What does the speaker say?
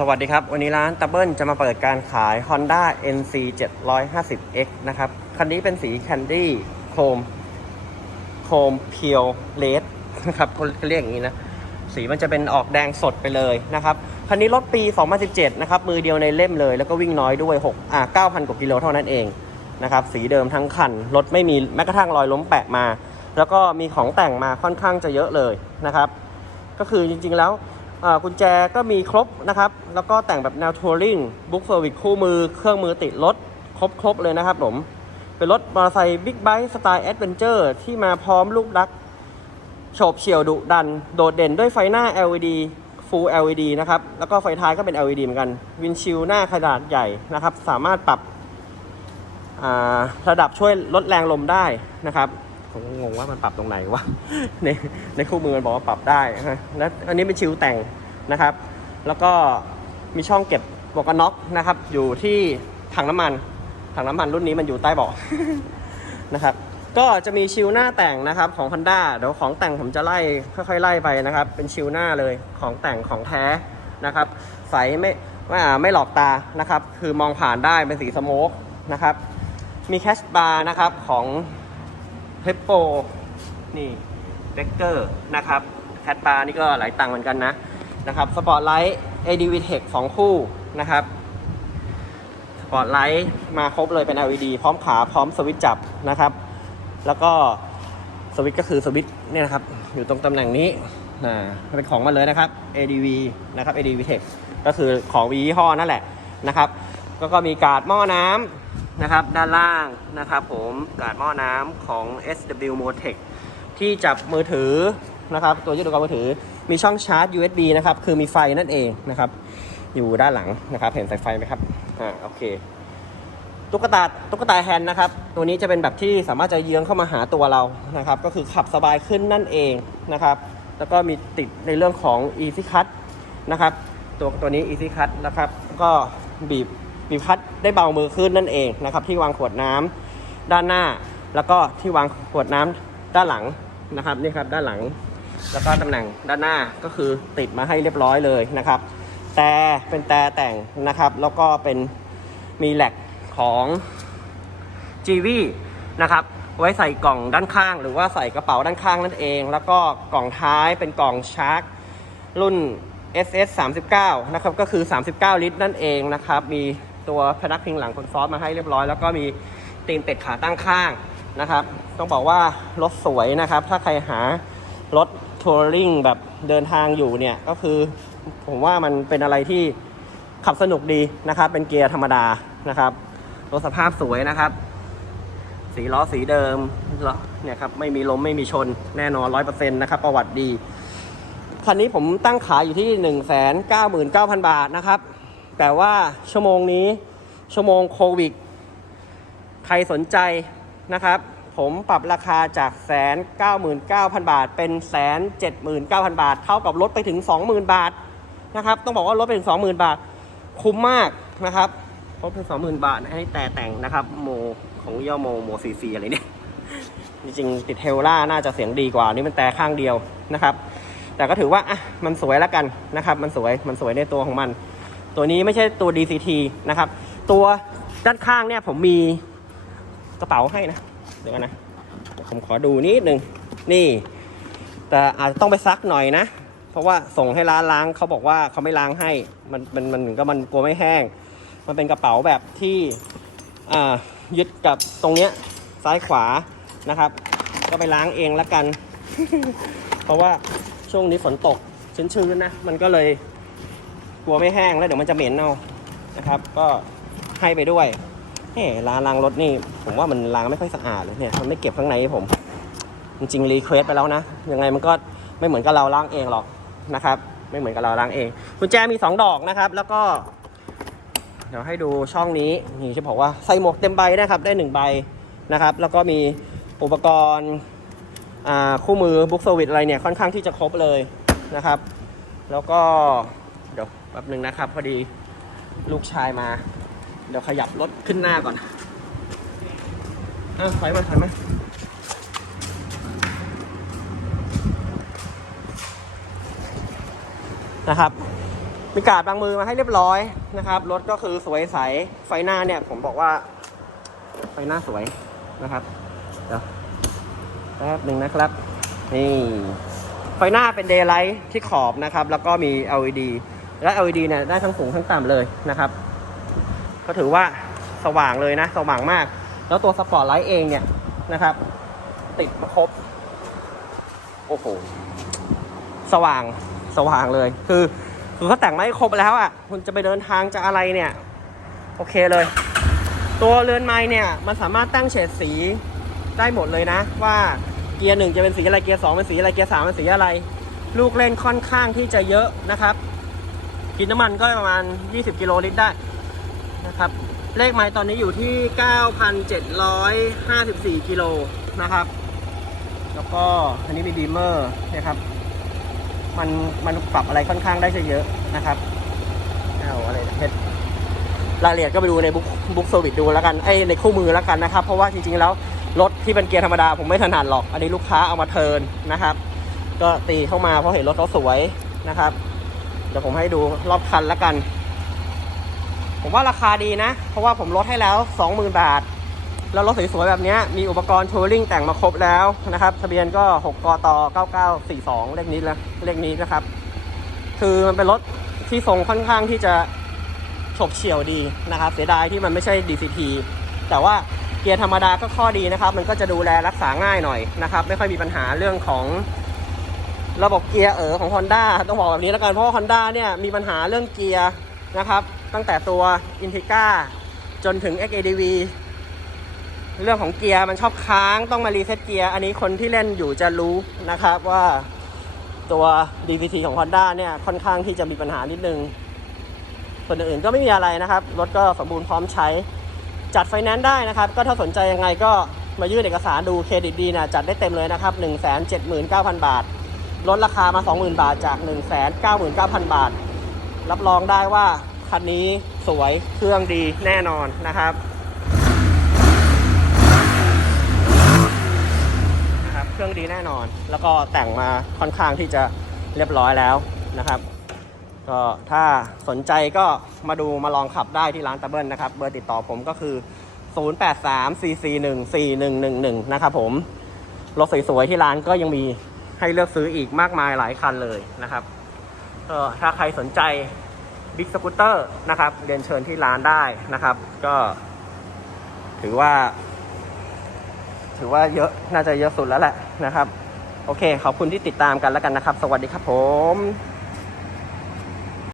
สวัสดีครับ วันนี้ร้านตับเบิลจะมาเปิดการขาย Honda NC 750X นะครับ คันนี้เป็นสีแคนดี้โครมโครมเพียวเลสนะครับเขาเรียกอย่างนี้นะ สีมันจะเป็นออกแดงสดไปเลยนะครับ คันนี้รถปี 2017 นะครับ มือเดียวในเล่มเลย แล้วก็วิ่งน้อยด้วย6อ่า9,000 กว่ากิโลเท่านั้นเองนะครับ สีเดิมทั้งคัน รถไม่มีแม้กระทั่งรอยล้มแปะมา แล้วก็มีของแต่งมาค่อนข้างจะเยอะเลยนะครับ ก็คือจริงๆแล้ว กุญแจก็มีครบนะครับ แล้วก็แต่งแบบแนวทัวริงบุ๊กเซอร์วิสคู่มือ เครื่องมือติดรถ ครบๆเลยนะครับผมเป็นรถมอเตอร์ไซค์บิ๊กไบค์สไตล์แอดเวนเจอร์ที่มาพร้อมลูกรักโฉบเฉี่ยวดุดัน โดดเด่นด้วยไฟหน้า LED Full LED นะครับ แล้วก็ไฟท้ายก็เป็น LED เหมือนกัน วินชิลหน้าขนาดใหญ่นะครับ สามารถปรับระดับช่วยลดแรงลมได้นะครับ ผมก็งงว่ามันปรับตรงไหนวะในในคู่มือมันบอกว่าปรับได้นะและอันนี้เป็นชิลแต่งนะครับ แล้วก็มีช่องเก็บหมวกกันน็อกนะครับ อยู่ที่ถังน้ำมันถังน้ำมันรุ่นนี้มันอยู่ใต้เบาะนะครับ ก็จะมีชิลหน้าแต่งนะครับของ Honda เดี๋ยวของแต่งผมจะไล่ค่อยๆไล่ไปนะครับ เป็นชิลหน้าเลยของแต่งของแท้นะครับ ใสไม่ไม่อ่าไม่หลอกตานะครับ คือมองผ่านได้เป็นสีสโมกนะครับ มีแคชบาร์นะครับของ ปโปนี่เบเกอร์นะครับแคชบานี่ก็หลายตังค์เหมือนกันนะนะครับสปอร์ตไลท์ ADV Tech สองคู่นะครับสปอร์ตไลท์มาครบเลยเป็น LED พร้อมขาพร้อมสวิตช์จับนะครับ แล้วก็สวิตช์ก็คือสวิตช์เนี่ยนะครับ อยู่ตรงตำแหน่งนี้นะเป็นของมันเลยนะครับ ADV นะครับ ADV Tech ก็คือของวียี่ห้อนั่นแหละนะครับแล้วก็มีการ์ดหม้อน้ำ นะครับ ด้านล่างนะครับผมการ์ดหม้อน้ำของ SW Motec ที่จับมือถือนะครับ ตัวยึดอุปกรณ์มือถือมีช่องชาร์จ USB นะครับ คือมีไฟนั่นเองนะครับ อยู่ด้านหลังนะครับ เห็นสายไฟไหมครับอ่าโอเคตุ๊กตาตุ๊กตาแฮนด์นะครับ ตัวนี้จะเป็นแบบที่สามารถจะเยื้องเข้ามาหาตัวเรานะครับ ก็คือขับสบายขึ้นนั่นเองนะครับ แล้วก็มีติดในเรื่องของ Easy Cut นะครับ ตัวตัวนี้ Easy Cut นะครับ ก็บีบ บีบคัดได้เบามือขึ้นนั่นเองนะครับ ที่วางขวดน้ำด้านหน้า แล้วก็ที่วางขวดน้ำด้านหลังนะครับนี่ครับด้านหลัง แล้วก็ตำแหน่งด้านหน้าก็คือติดมาให้เรียบร้อยเลยนะครับ แต่เป็นแต่แต่งนะครับ แล้วก็เป็นมีแหลกของ g v นะครับไว้ใส่กล่องด้านข้าง หรือว่าใส่กระเป๋าด้านข้างนั่นเอง แล้วก็กล่องท้ายเป็นกล่องชาร์กรุ่น SS 39 นะครับ ก็คือ 39 ลิตรนั่นเองนะครับ มี ตัวพนักพิงหลังคอนซอสมาให้เรียบร้อย แล้วก็มีตีนเป็ดขาตั้งข้างนะครับ ต้องบอกว่ารถสวยนะครับ ถ้าใครหารถทัวริงแบบเดินทางอยู่เนี่ย ก็คือผมว่ามันเป็นอะไรที่ขับสนุกดีนะครับ เป็นเกียร์ธรรมดานะครับ รถสภาพสวยนะครับ สีล้อสีเดิมล้อเนี่ยครับไม่มีล้มไม่มีชนแน่นอนร้อยเปอร์เซ็นต์นะครับ ประวัติดีคันนี้ผมตั้งขายอยู่ที่ 1 9 9 0 0 0 บาทนะครับ แต่ว่าชั่วโมงนี้ชั่วโมงโควิด ใครสนใจนะครับ ผมปรับราคาจากแสนเก้าหมื่นเก้าพันบาท เป็นแสนเจ็ดหมื่นเก้าพันบาท เท่ากับลดไปถึงสองหมื่นบาทนะครับ ต้องบอกว่าลดไปถึงสองหมื่นบาท คุ้มมากนะครับลดไปสองหมื่นบาทให้แต่แต่งนะครับ โมของย่อโมโมซีซีอะไรเนี่ยจริงๆติดเทลล่าน่าจะเสียงดีกว่านี่มันแต่ข้างเดียวนะครับ แต่ก็ถือว่าอะมันสวยแล้วกันนะครับ มันสวยมันสวยในตัวของมัน ตัวนี้ไม่ใช่ตัว DCT นะครับ ตัวด้านข้างเนี่ยผมมีกระเป๋าให้นะ เดี๋ยวกันนะ ผมขอดูนิดนึง นี่ แต่อาจจะต้องไปซักหน่อยนะ เพราะว่าส่งให้ร้านล้างเขาบอกว่าเขาไม่ล้างให้ มันมันมันกับมันกลัวไม่แห้ง มันเป็นกระเป๋าแบบที่อ่ายึดกับตรงเนี้ยซ้ายขวานะครับ ก็ไปล้างเองละกัน เพราะว่าช่วงนี้ฝนตกชื้นๆนะ มันก็เลย กลัวไม่แห้งแล้วเดี๋ยวมันจะเหม็นเอานะครับ ก็ให้ไปด้วยเฮ้ร้านล้างรถนี่ ผมว่ามันล้างไม่ค่อยสะอาดเลยเนี่ยมันไม่เก็บข้างในให้ผม จริงๆรีเควสไปแล้วนะยังไงมันก็ไม่เหมือนกับเราล้างเองหรอกนะครับ ไม่เหมือนกับเราล้างเองกุญแจมี 2 ดอกนะครับ แล้วก็ เดี๋ยวให้ดูช่องนี้นี่จะบอกว่าใส่หมวกเต็มใบนะครับ ได้1ใบนะครับ แล้วก็มีอุปกรณ์อ่าคู่มือบุ๊กเซอร์วิสอะไรเนี่ยค่อนข้างที่จะครบเลยนะครับ แล้วก็ ดี๋ยวแป๊บหนึ่งนะครับ พอดีลูกชายมา เดี๋ยวขยับรถขึ้นหน้าก่อนอ้าวถอยมาถอยมานะครับ มีการ์ดบางมือมาให้เรียบร้อยนะครับ รถก็คือสวยใส ไฟหน้าเนี่ยผมบอกว่า ไฟหน้าสวยนะครับ เดี๋ยวแป๊บหนึ่งนะครับ นี่ ไฟหน้าเป็นเดย์ไลท์ที่ขอบนะครับ แล้วก็มี LED และ LED เนี่ยได้ทั้งสูงทั้งต่ำเลยนะครับ ก็ถือว่าสว่างเลยนะ สว่างมาก แล้วตัวสปอร์ตไลท์เองเนี่ยนะครับ ติดมาครบ โอ้โห สว่างสว่างเลย คือคือเขาแต่งมาให้ครบแล้วอะ คุณจะไปเดินทางจะอะไรเนี่ย โอเคเลย ตัวเรือนไม้เนี่ย มันสามารถตั้งเฉดสีได้หมดเลยนะ ว่าเกียร์หนึ่งจะเป็นสีอะไรเกียร์สองเป็นสีอะไรเกียร์สามเป็นสีอะไร ลูกเล่นค่อนข้างที่จะเยอะนะครับ กินน้ำมันก็ประมาณ 20 กิโลลิตรได้นะครับ เลขไม้ตอนนี้อยู่ที่ 9,754 กิโลนะครับ แล้วก็อันนี้มีบีเมอร์นะครับ มันมันปรับอะไรค่อนข้างได้จะเยอะนะครับเอาอะไรนะเพชรรายละเอียดก็ไปดูในบุ๊กบุ๊กเซอร์วิสดูแล้วกันไอ้ในคู่มือแล้วกันนะครับ เพราะว่าจริงๆแล้วรถที่เป็นเกียร์ธรรมดาผมไม่ถนัดหรอก อันนี้ลูกค้าเอามาเทินนะครับ ก็ตีเข้ามาเพราะเห็นรถเขาสวยนะครับ เดี๋ยวผมให้ดูรอบคันแล้วกัน ผมว่าราคาดีนะ เพราะว่าผมลดให้แล้ว 20,000 บาท แล้วรถสวยๆแบบนี้มีอุปกรณ์ทัวริงแต่งมาครบแล้วนะครับ ทะเบียนก็ 6 กต 9942 เลขนี้แล้วเลขนี้นะครับ คือมันเป็นรถที่ทรงค่อนข้างที่จะฉบเฉี่ยวดีนะครับ เสียดายที่มันไม่ใช่ DCT แต่ว่าเกียร์ธรรมดาก็ข้อดีนะครับ มันก็จะดูแลรักษาง่ายหน่อยนะครับ ไม่ค่อยมีปัญหาเรื่องของ ระบบเกียร์เอ๋อของ Honda ต้องบอกแบบนี้แล้วกันเพราะว่า Honda เนี่ยมีปัญหาเรื่องเกียร์นะครับ ตั้งแต่ตัว Integra จนถึง XADV เรื่องของเกียร์มันชอบค้างต้องมารีเซ็ตเกียร์อันนี้คนที่เล่นอยู่จะรู้นะครับว่าตัว DVT ของ Honda เนี่ยค่อนข้างที่จะมีปัญหานิดนึง ส่วนอื่นๆก็ไม่มีอะไรนะครับ รถก็สมบูรณ์พร้อมใช้ จัดไฟแนนซ์ได้นะครับ ก็ถ้าสนใจยังไงก็มายื่นเอกสารดูเครดิตดีนะจัดได้เต็มเลยนะครับ 179,000 บาท ลดราคามา 20,000 บาทจาก 199,000 บาท รับรองได้ว่า คันนี้สวยเครื่องดีแน่นอนนะครับนะครับ เครื่องดีแน่นอน แล้วก็แต่งมาค่อนข้างที่จะเรียบร้อยแล้วนะครับก็ถ้าสนใจก็มาดูมาลองขับได้ที่ร้านตะเบิลนะครับ เบอร์ติดต่อผมก็คือ 0834414111 นะครับผม รถสวยๆที่ร้านก็ยังมี ให้เลือกซื้ออีกมากมายหลายคันเลยนะครับก็ถ้าใครสนใจบิ๊กสกูตเตอร์นะครับเรียนเชิญที่ร้านได้นะครับ ก็ ถือว่า ถือว่าเยอะน่าจะเยอะสุดแล้วแหละนะครับ โอเค ขอบคุณที่ติดตามกันแล้วกันนะครับ สวัสดีครับผม